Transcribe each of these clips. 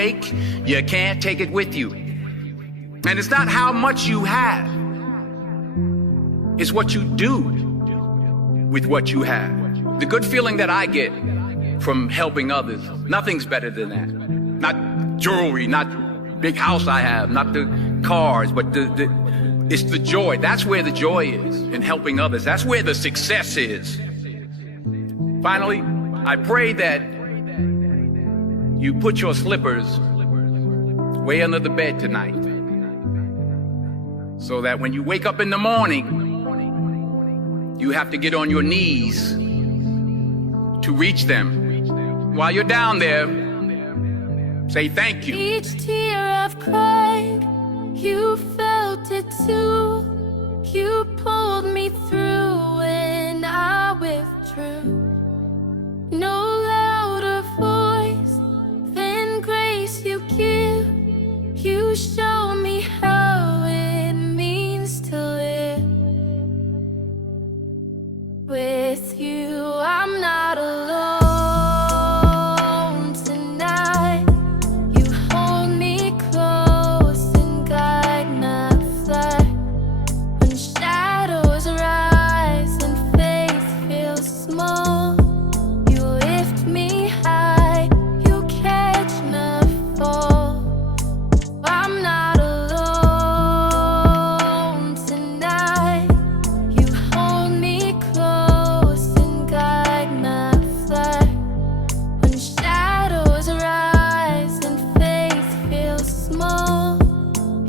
make, you can't take it with you. And it's not how much you have, it's what you do with what you have. The good feeling that I get from helping others, nothing's better than that. Not jewelry, not big house I have, not the cars, but it's the joy. That's where the joy is, in helping others. That's where the success is. Finally, I pray that you put your slippers way under the bed tonight, so that when you wake up in the morning, you have to get on your knees to reach them. While you're down there, say thank you. Each tear I've cried, you felt it too. You pulled me through when I withdrew. No louder voice than grace you give. You show me how it means to live. With you, I'm not alone tonight. You hold me close and guide my flight. When shadows rise and faith feels small, you lift me high, you catch my fall. I'm not alone tonight. You hold me close and guide my flight. When shadows rise and faith feels small,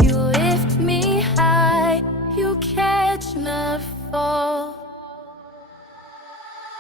you lift me high, you catch my fall.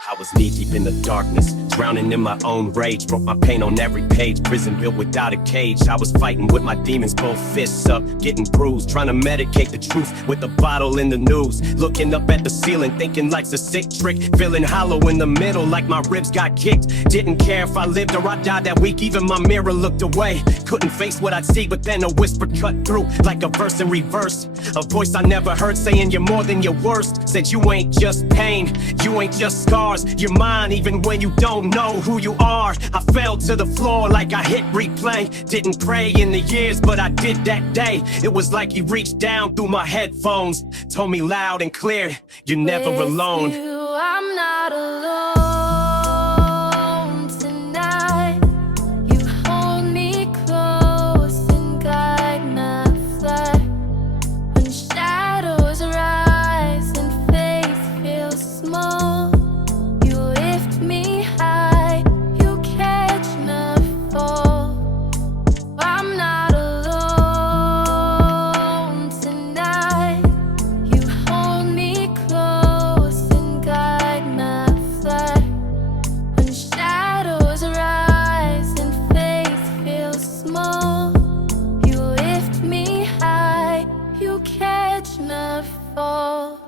I was knee-deep in the darkness, drowning in my own rage. Broke my pain on every page, prison built without a cage. I was fighting with my demons, both fists up, getting bruised. Trying to medicate the truth with a bottle in the news. Looking up at the ceiling, thinking life's a sick trick. Feeling hollow in the middle, like my ribs got kicked. Didn't care if I lived or I died that week, even my mirror looked away. Couldn't face what I'd see, but then a whisper cut through, like a verse in reverse. A voice I never heard saying you're more than your worst. Said you ain't just pain, you ain't just scars. You're mine even when you don't know who you are. I fell to the floor like I hit replay. Didn't pray in the years, but I did that day. It was like he reached down through my headphones, told me loud and clear, you're never alone. With you, I'm not alone tonight. You hold me close and guide my flight. When shadows rise and faith feels small, you lift me high, you catch my fall. I'm not alone tonight. You hold me close and guide my flight. When shadows rise and faith feels small, you lift me high, you catch my fall.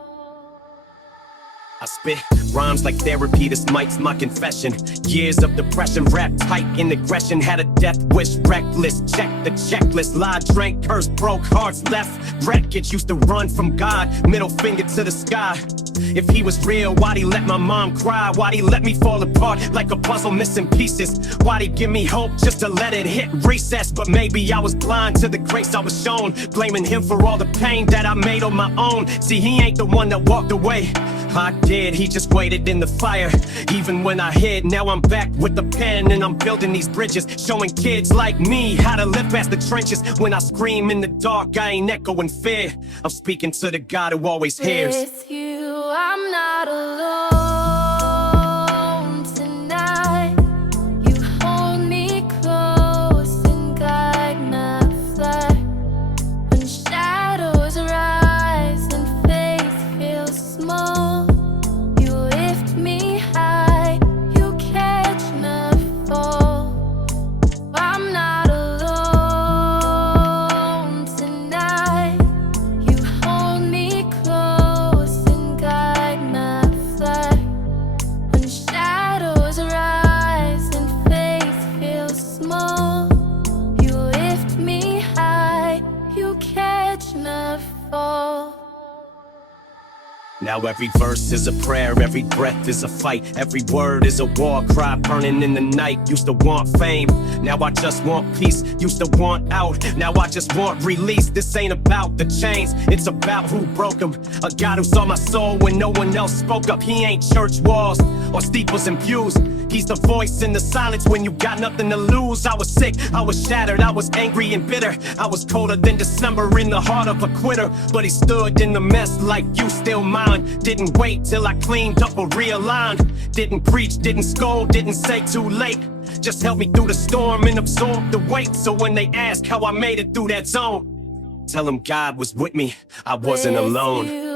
I spit rhymes like therapy, this mic's my confession. Years of depression, wrapped tight in aggression. Had a death wish, reckless, check the checklist. Lied, drank, cursed, broke, hearts left wreckage. Used to run from God, middle finger to the sky. If he was real, why'd he let my mom cry? Why'd he let me fall apart like a puzzle missing pieces? Why'd he give me hope just to let it hit recess? But maybe I was blind to the grace I was shown, blaming him for all the pain that I made on my own. See, he ain't the one that walked away, I did, he just waited in the fire. Even when I hid, now I'm back with the pen and I'm building these bridges, showing kids like me how to live past the trenches. When I scream in the dark, I ain't echoing fear, I'm speaking to the God who always hears. With you, I'm not alone tonight. You hold me close and guide my flight. When shadows rise and faith feels small, you lift me high, you catch my fall. I'm not alone tonight. You hold me close and guide my flight. Now every verse is a prayer, every breath is a fight, every word is a war cry burning in the night. Used to want fame, now I just want peace. Used to want out, now I just want release. This ain't about the chains, it's about who broke them. A God who saw my soul when no one else spoke up. He ain't church walls or steeples and pews. He's the voice in the silence when you got nothing to lose. I was sick, I was shattered, I was angry and bitter. I was colder than December in the heart of a quitter. But he stood in the mess like you still mine. Didn't wait till I cleaned up or realigned. Didn't preach, didn't scold, didn't say too late. Just help me through the storm and absorb the weight. So when they ask how I made it through that zone, tell them God was with me, I wasn't With alone. you.